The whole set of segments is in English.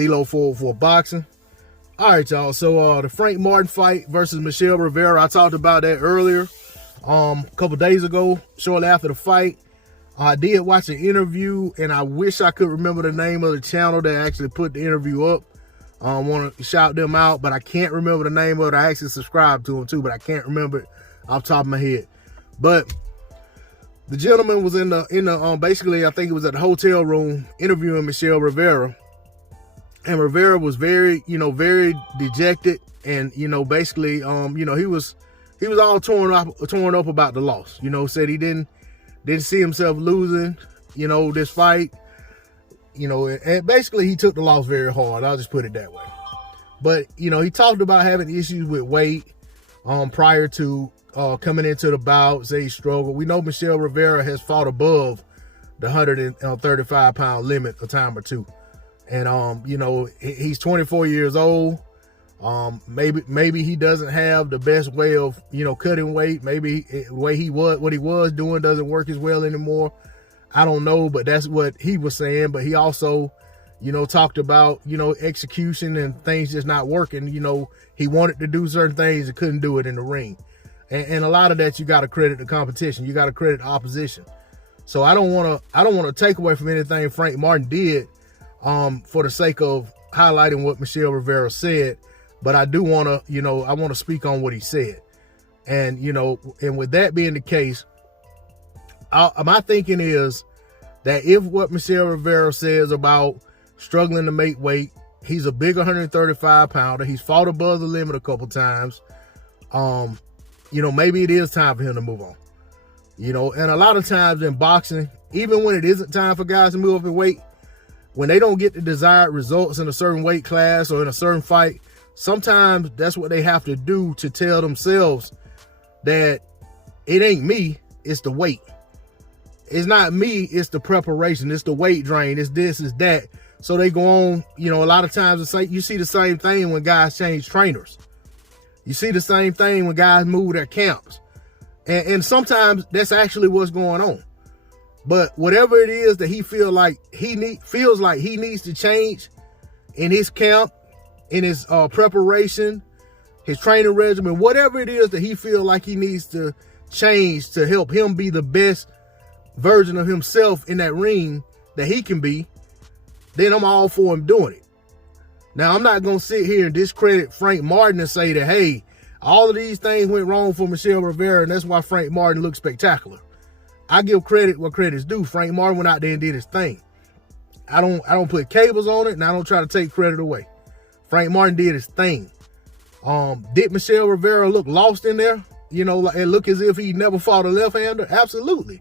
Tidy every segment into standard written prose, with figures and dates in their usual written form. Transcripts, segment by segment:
D-Lo for boxing. All right, y'all. So the Frank Martin fight versus Michel Rivera, I talked about that earlier, a couple days ago, shortly after the fight. I did watch an interview, and I wish I could remember the name of the channel that actually put the interview up. I want to shout them out, but I can't remember the name of it. I actually subscribed to them too, but I can't remember it off the top of my head. But the gentleman was in the basically, I think it was at the hotel room interviewing Michel Rivera. And Rivera was very dejected, and basically, he was all torn up about the loss. Said he didn't see himself losing, this fight. And basically he took the loss very hard. I'll just put it that way. But he talked about having issues with weight prior to coming into the bout. Say he struggled. We know Michel Rivera has fought above the 135-pound limit a time or two. And, he's 24 years old. Maybe he doesn't have the best way of, cutting weight. Maybe what he was doing doesn't work as well anymore. I don't know, but that's what he was saying. But he also, talked about, execution and things just not working. He wanted to do certain things and couldn't do it in the ring. And a lot of that, you got to credit the competition. You got to credit the opposition. So I don't want to take away from anything Frank Martin did, for the sake of highlighting what Michel Rivera said, but I do want to, I want to speak on what he said. And, and with that being the case, my thinking is that if what Michel Rivera says about struggling to make weight, he's a big 135-pounder, he's fought above the limit a couple times, maybe it is time for him to move on. And a lot of times in boxing, even when it isn't time for guys to move up in weight, when they don't get the desired results in a certain weight class or in a certain fight, sometimes that's what they have to do to tell themselves that it ain't me, it's the weight. It's not me, it's the preparation, it's the weight drain, it's this, it's that. So they go on, a lot of times you see the same thing when guys change trainers. You see the same thing when guys move their camps. And sometimes that's actually what's going on. But whatever it is that he feels like he needs to change in his camp, in his preparation, his training regimen, whatever it is that he feels like he needs to change to help him be the best version of himself in that ring that he can be, then I'm all for him doing it. Now, I'm not going to sit here and discredit Frank Martin and say that, hey, all of these things went wrong for Michel Rivera, and that's why Frank Martin looks spectacular. I give credit where credit's due. Frank Martin went out there and did his thing. I don't put cables on it, and I don't try to take credit away. Frank Martin did his thing. Did Michel Rivera look lost in there? And look as if he never fought a left-hander? Absolutely.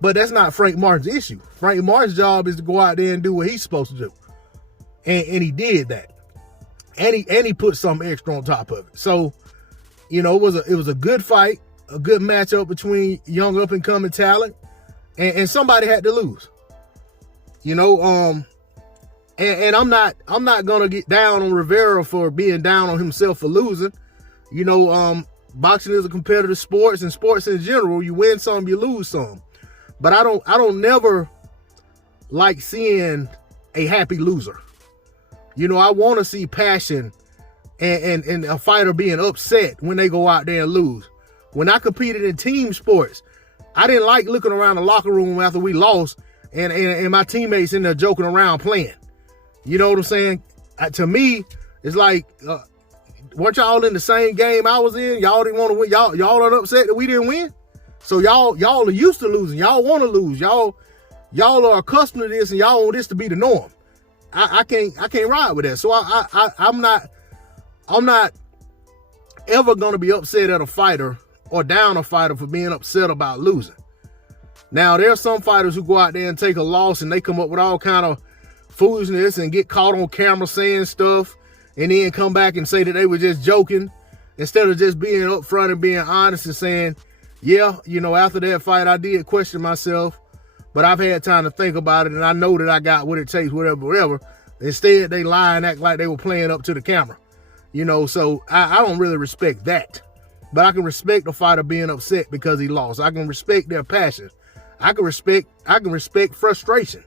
But that's not Frank Martin's issue. Frank Martin's job is to go out there and do what he's supposed to do. And he did that. And he put something extra on top of it. So, it was a good fight. A good matchup between young up-and-coming talent, and somebody had to lose. And I'm not gonna get down on Rivera for being down on himself for losing. Boxing is a competitive sport, and sports in general, you win some, you lose some. But I don't never like seeing a happy loser. I want to see passion and a fighter being upset when they go out there and lose. When I competed in team sports, I didn't like looking around the locker room after we lost and my teammates in there joking around playing. You know what I'm saying? To me, it's like, weren't y'all in the same game I was in? Y'all didn't want to win. Y'all are upset that we didn't win. So y'all are used to losing. Y'all want to lose. Y'all are accustomed to this, and y'all want this to be the norm. I can't ride with that. So I'm not ever gonna be upset at a fighter or down a fighter for being upset about losing. Now, there are some fighters who go out there and take a loss and they come up with all kind of foolishness and get caught on camera saying stuff and then come back and say that they were just joking instead of just being upfront and being honest and saying, yeah, after that fight, I did question myself, but I've had time to think about it and I know that I got what it takes, whatever. Instead, they lie and act like they were playing up to the camera. So I don't really respect that. But I can respect the fighter being upset because he lost. I can respect their passion. I can respect frustration.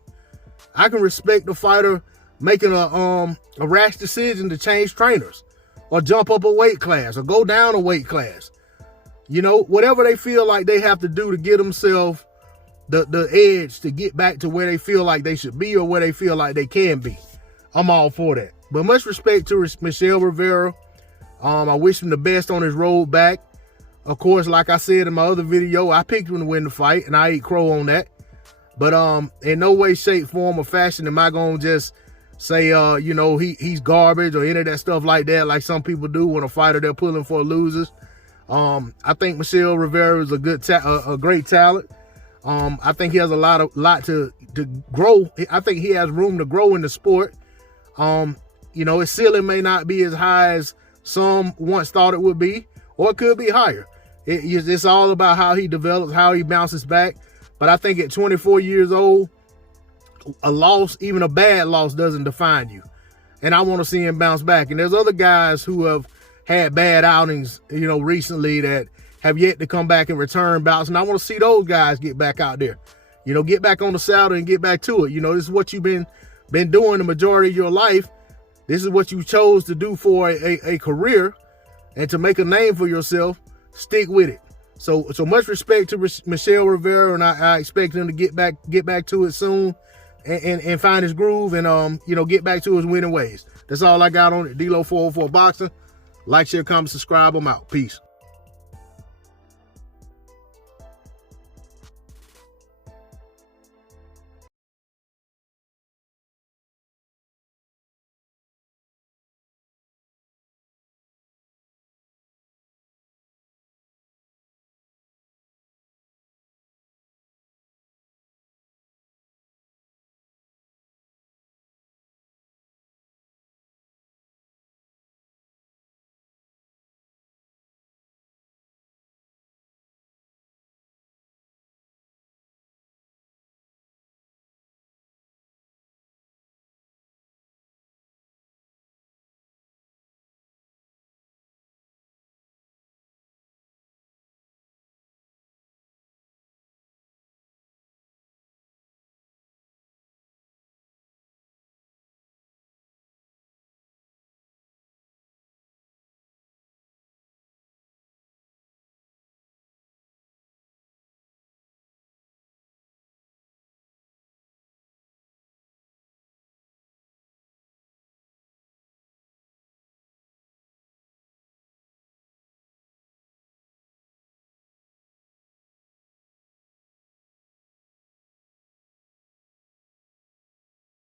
I can respect the fighter making a rash decision to change trainers or jump up a weight class or go down a weight class. You know, whatever they feel like they have to do to get themselves the edge to get back to where they feel like they should be or where they feel like they can be. I'm all for that. But much respect to Michel Rivera. I wish him the best on his road back. Of course, like I said in my other video, I picked him to win the fight, and I ate crow on that. But in no way, shape, form, or fashion am I going to just say, you know, he's garbage or any of that stuff like that, like some people do when a fighter they're pulling for losers. I think Michel Rivera is a great talent. I think he has a lot to grow. I think he has room to grow in the sport. You know, his ceiling may not be as high as some once thought it would be, or it could be higher. It's all about how he develops, how he bounces back. But I think at 24 years old, a loss, even a bad loss, doesn't define you. And I want to see him bounce back. And there's other guys who have had bad outings, you know, recently that have yet to come back and return bouts. And I want to see those guys get back out there, you know, get back on the saddle and get back to it. You know, this is what you've been doing the majority of your life. This is what you chose to do for a career and to make a name for yourself. Stick with it. So much respect to Michel Rivera, and I expect him to get back to it soon and find his groove and you know, get back to his winning ways. That's all I got on it. D-Lo 404 Boxing. Like, share, comment, subscribe. I'm out. Peace.